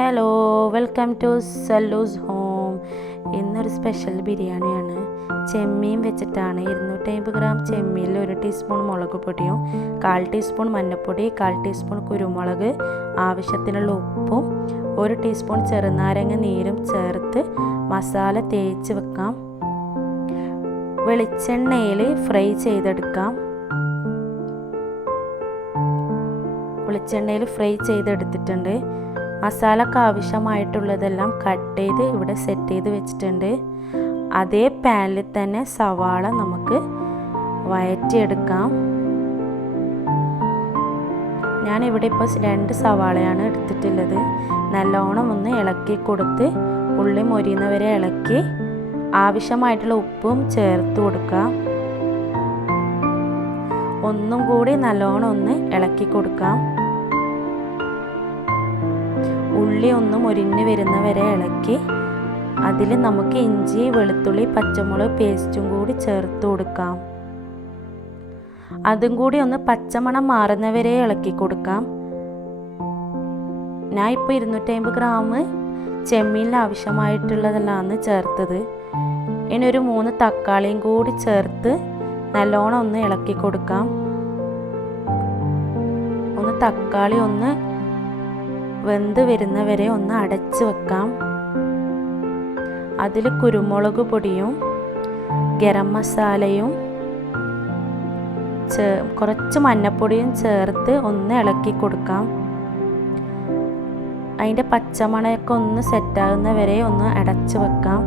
Hello, welcome to Sallu's home. ഇന്നൊരു special ബിരിയാണിയാണ്. ചെമ്മീൻ വെച്ചിട്ടാണ്. 250 ഗ്രാം ചെമ്മീനിൽ 1 ടീസ്പൂൺ മുളക് പൊടിയും 1/4 ടീസ്പൂൺ മഞ്ഞൾപ്പൊടി, 1/4 ടീസ്പൂൺ കുരുമുളക്, ആവശ്യത്തിനുള്ള ഉപ്പും 1 ടീസ്പൂൺ ചെറുനാരങ്ങ നീരും ചേർത്ത് മസാല തേച്ച് വെക്കാം. വെളിച്ചെണ്ണയിൽ ഫ്രൈ ചെയ്തെടുക്കാം. വെളിച്ചെണ്ണയിൽ ഫ്രൈ ചെയ്തെടുത്തിട്ടുണ്ട്. മസാലക്ക് ആവശ്യമായിട്ടുള്ളതെല്ലാം കട്ട് ചെയ്ത് ഇവിടെ സെറ്റ് ചെയ്ത് വെച്ചിട്ടുണ്ട്. അതേ പാനിൽ തന്നെ സവാള നമുക്ക് വഴറ്റിയെടുക്കാം. ഞാനിവിടെ ഇപ്പോൾ 2 സവാളയാണ് എടുത്തിട്ടുള്ളത്. നല്ലോണം ഒന്ന് ഇളക്കി കൊടുത്ത് ഉള്ളി മൊരിയുന്നവരെ ഇളക്കി ആവശ്യമായിട്ടുള്ള ഉപ്പും ചേർത്ത് കൊടുക്കാം. ഒന്നും കൂടി നല്ലോണം ഒന്ന് ഇളക്കി കൊടുക്കാം. ഉള്ളി ഒന്ന് മൊരിഞ്ഞ് വരുന്നവരെ ഇളക്കി അതിൽ നമുക്ക് ഇഞ്ചി, വെളുത്തുള്ളി, പച്ചമുളക് പേസ്റ്റും കൂടി ചേർത്ത് കൊടുക്കാം. അതും കൂടി ഒന്ന് പച്ചമണം മാറുന്നവരെ ഇളക്കി കൊടുക്കാം. ഞാൻ ഇപ്പോൾ 250 ഗ്രാം ചെമ്മീനിൽ ആവശ്യമായിട്ടുള്ളതെല്ലാം ചേർത്തത്. ഇനി ഒരു 3 തക്കാളിയും കൂടി ചേർത്ത് നല്ലോണം ഒന്ന് ഇളക്കി കൊടുക്കാം. തക്കാളി ഒന്ന് വെന്ത് വരുന്നവരെ ഒന്ന് അടച്ച് വെക്കാം. അതിൽ കുരുമുളക് പൊടിയും ഗരം മസാലയും കുറച്ച് മഞ്ഞൾപ്പൊടിയും ചേർത്ത് ഒന്ന് ഇളക്കി കൊടുക്കാം. അതിൻ്റെ പച്ചമണയൊക്കെ ഒന്ന് സെറ്റാകുന്നവരെ ഒന്ന് അടച്ച് വെക്കാം.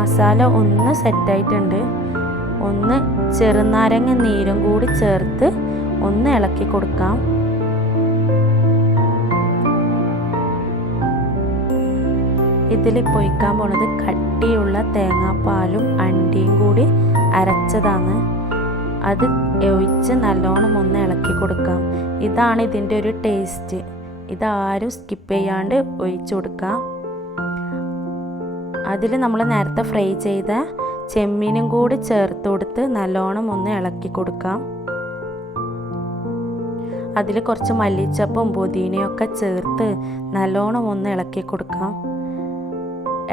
മസാല ഒന്ന് സെറ്റായിട്ടുണ്ട്. ഒന്ന് ചെറുനാരങ്ങ നീരും കൂടി ചേർത്ത് ഒന്ന് ഇളക്കി കൊടുക്കാം. ഇതിൽ പൊയ്ക്കാൻ പോണത് കട്ടിയുള്ള തേങ്ങാപ്പാലും അണ്ടിയും കൂടി അരച്ചതാണ്. അത് ഒഴിച്ച് നല്ലോണം ഒന്ന് ഇളക്കി കൊടുക്കാം. ഇതാണ് ഇതിൻ്റെ ഒരു ടേസ്റ്റ്. ഇതാരും സ്കിപ്പ് ചെയ്യാണ്ട് ഒഴിച്ചു കൊടുക്കാം. അതിൽ നമ്മൾ നേരത്തെ ഫ്രൈ ചെയ്ത ചെമ്മീനും കൂടി ചേർത്ത് കൊടുത്ത് നല്ലോണം ഒന്ന് ഇളക്കി കൊടുക്കാം. അതിൽ കുറച്ച് മല്ലിച്ചപ്പും പുതിനയൊക്കെ ചേർത്ത് നല്ലോണം ഒന്ന് ഇളക്കി കൊടുക്കാം.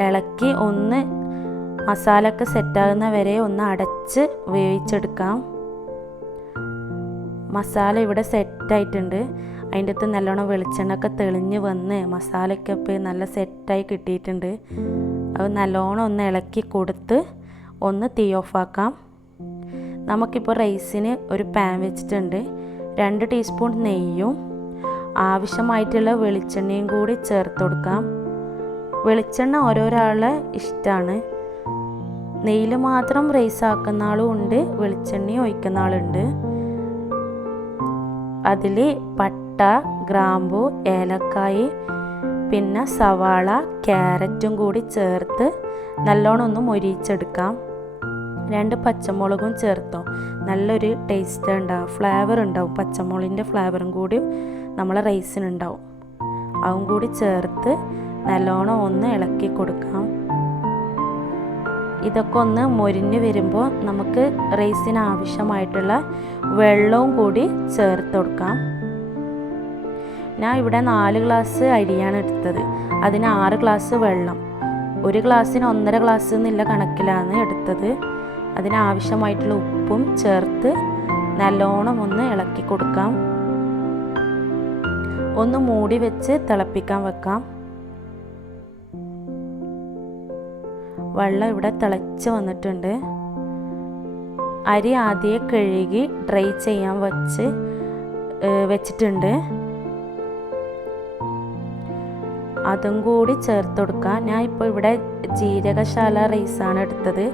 ഇളക്കി ഒന്ന് മസാലയൊക്കെ സെറ്റാകുന്ന വരെ ഒന്ന് അടച്ച് വേവിച്ചെടുക്കാം. മസാല ഇവിടെ സെറ്റായിട്ടുണ്ട്. അതിൻ്റെ അകത്ത് നല്ലോണം വെളിച്ചെണ്ണയൊക്കെ തെളിഞ്ഞ് വന്ന് മസാലയൊക്കെ ഇപ്പോൾ നല്ല സെറ്റായി കിട്ടിയിട്ടുണ്ട്. അത് നല്ലോണം ഒന്ന് ഇളക്കി കൊടുത്ത് ഒന്ന് തീ ഓഫാക്കാം. നമുക്കിപ്പോൾ റൈസിന് ഒരു പാൻ വെച്ചിട്ടുണ്ട്. 2 ടീസ്പൂൺ നെയ്യും ആവശ്യമായിട്ടുള്ള വെളിച്ചെണ്ണയും കൂടി ചേർത്ത് കൊടുക്കാം. വെളിച്ചെണ്ണ ഓരോരാളുടെ ഇഷ്ടമാണ്. നെയ്യിൽ മാത്രം റൈസ് ആക്കുന്ന ആളും ഉണ്ട്, വെളിച്ചെണ്ണയും ഒഴിക്കുന്ന ആളുണ്ട്. അതിൽ പട്ട, ഗ്രാമ്പു, ഏലക്കായ്, പിന്നെ സവാള, ക്യാരറ്റും കൂടി ചേർത്ത് നല്ലോണം ഒന്ന് മൊരിയിച്ചെടുക്കാം. 2 പച്ചമുളകും ചേർത്തോ നല്ലൊരു ടേസ്റ്റ് ഉണ്ടാവും, ഫ്ലേവർ ഉണ്ടാവും. പച്ചമുളകിൻ്റെ ഫ്ലേവറും കൂടി നമ്മളെ റൈസിനുണ്ടാവും. അതും കൂടി ചേർത്ത് നല്ലോണം ഒന്ന് ഇളക്കി കൊടുക്കാം. ഇതൊക്കെ ഒന്ന് മൊരിഞ്ഞ് വരുമ്പോൾ നമുക്ക് റൈസിന് ആവശ്യമായിട്ടുള്ള വെള്ളവും കൂടി ചേർത്ത് കൊടുക്കാം. ഞാൻ ഇവിടെ 4 ഗ്ലാസ് അരിയാണ് എടുത്തത്. അതിന് 6 ഗ്ലാസ് വെള്ളം. 1 ഗ്ലാസ്സിന് 1.5 ഗ്ലാസ് എന്നുള്ള കണക്കിലാണ് എടുത്തത്. അതിനാവശ്യമായിട്ടുള്ള ഉപ്പും ചേർത്ത് നല്ലോണം ഒന്ന് ഇളക്കി കൊടുക്കാം. ഒന്ന് മൂടി വെച്ച് തിളപ്പിക്കാൻ വെക്കാം. വെള്ളം ഇവിടെ തിളച്ച് വന്നിട്ടുണ്ട്. അരി ആദ്യം കഴുകി ഡ്രൈ ചെയ്യാൻ വെച്ചിട്ടുണ്ട്. അതും കൂടി ചേർത്ത് കൊടുക്കാം. ഞാൻ ഇപ്പോൾ ഇവിടെ ജീരകശാല റൈസാണ് എടുത്തത്.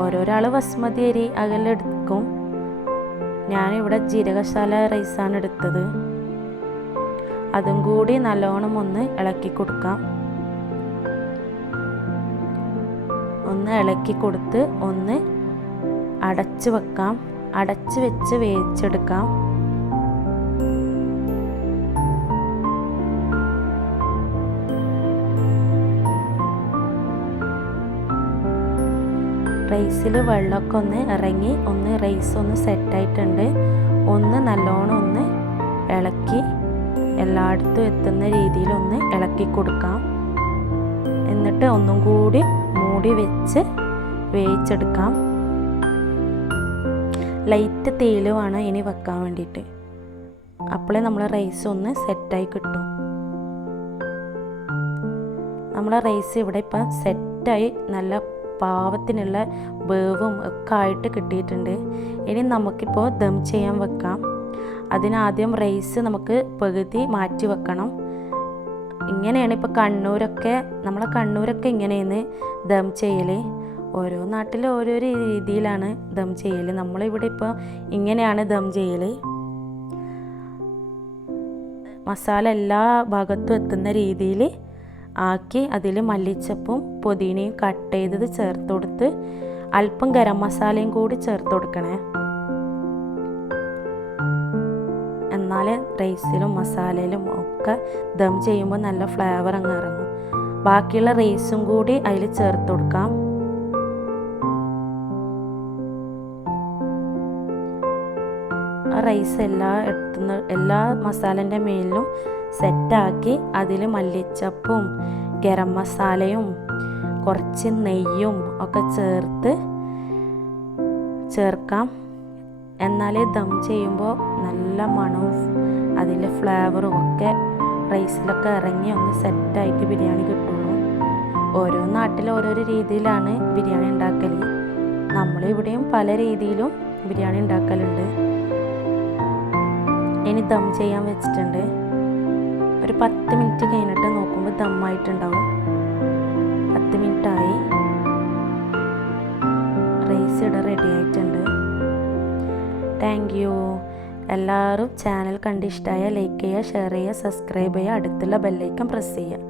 ഓരോരാൾ ബസ്മതി അരി അകലെ എടുക്കും. ഞാനിവിടെ ജീരകശാല റൈസാണ് എടുത്തത്. അതും കൂടി നല്ലോണം ഒന്ന് ഇളക്കി കൊടുക്കാം. ഒന്ന് ഇളക്കി കൊടുത്ത് ഒന്ന് അടച്ച് വെക്കാം. അടച്ച് വെച്ച് വേവിച്ചെടുക്കാം. റൈസിൽ വെള്ളമൊക്കെ ഒന്ന് ഇറങ്ങി ഒന്ന് റൈസ് ഒന്ന് സെറ്റായിട്ടുണ്ട്. ഒന്ന് നല്ലോണം ഒന്ന് ഇളക്കി എല്ലായിടത്തും എത്തുന്ന രീതിയിലൊന്ന് ഇളക്കി കൊടുക്കാം. എന്നിട്ട് ഒന്നും കൂടി മൂടി വെച്ച് വേവിച്ചെടുക്കാം. ലൈറ്റ് തേയിലുമാണ് ഇനി വെക്കാൻ വേണ്ടിയിട്ട്. അപ്പോഴേ നമ്മളെ റൈസ് ഒന്ന് സെറ്റായി കിട്ടും. നമ്മളെ റൈസ് ഇവിടെ ഇപ്പം സെറ്റായി നല്ല പാകത്തിനുള്ള വേവും ഒക്കെ ആയിട്ട് കിട്ടിയിട്ടുണ്ട്. ഇനി നമുക്കിപ്പോൾ ദം ചെയ്യാൻ വെക്കാം. അതിനാദ്യം റൈസ് നമുക്ക് പകുതി മാറ്റി വെക്കണം. ഇങ്ങനെയാണ് ഇപ്പോൾ നമ്മളെ കണ്ണൂരൊക്കെ ഇങ്ങനെയാണ് ദം ചെയ്യൽ. ഓരോ നാട്ടിൽ ഓരോരോ രീതിയിലാണ് ദം ചെയ്യൽ. നമ്മളിവിടെ ഇപ്പോൾ ഇങ്ങനെയാണ് ദം ചെയ്യൽ. മസാല എല്ലാ ഭാഗത്തും എത്തുന്ന രീതിയിൽ ആക്കി അതിൽ മല്ലിച്ചപ്പും പുതിനയും കട്ട് ചെയ്തത് ചേർത്ത് കൊടുത്ത് അല്പം ഗരം മസാലയും കൂടി ചേർത്ത് കൊടുക്കണേ. എന്നാലേ റൈസിലും മസാലയിലും ഒക്കെ ദം ചെയ്യുമ്പോൾ നല്ല ഫ്ലേവർ അങ്ങ് ഇറങ്ങും. ബാക്കിയുള്ള റൈസും കൂടി അതിൽ ചേർത്ത് കൊടുക്കാം. ആ റൈസ് എല്ലാ മസാലൻ്റെ മേലിലും സെറ്റാക്കി അതിൽ മല്ലിച്ചപ്പും ഗരം മസാലയും കുറച്ച് നെയ്യും ഒക്കെ ചേർക്കാം. എന്നാലേ ദം ചെയ്യുമ്പോൾ നല്ല മണവും അതിലെ ഫ്ലേവറും ഒക്കെ റൈസിലൊക്കെ ഇറങ്ങി ഒന്ന് സെറ്റായിട്ട് ബിരിയാണി കിട്ടുള്ളൂ. ഓരോ നാട്ടിലും ഓരോരോ രീതിയിലാണ് ബിരിയാണി ഉണ്ടാക്കൽ. നമ്മളിവിടെയും പല രീതിയിലും ബിരിയാണി ഉണ്ടാക്കലുണ്ട്. ഇനി ദം ചെയ്യാൻ വെച്ചിട്ടുണ്ട്. ഒരു 10 മിനിറ്റ് കഴിഞ്ഞിട്ട് നോക്കുമ്പോൾ ദമ്മായിട്ടുണ്ടാവും. 10 മിനിറ്റായി. റൈസ് ഇവിടെ റെഡി ആയിട്ടുണ്ട്. Thank you. എല്ലാവരും ചാനൽ കണ്ട് ഇഷ്ടമായ ലൈക്ക് ചെയ്യുക, ഷെയർ ചെയ്യുക, സബ്സ്ക്രൈബ് ചെയ്യുക, അടുത്തുള്ള ബെല്ലൈക്കൺ പ്രസ് ചെയ്യുക.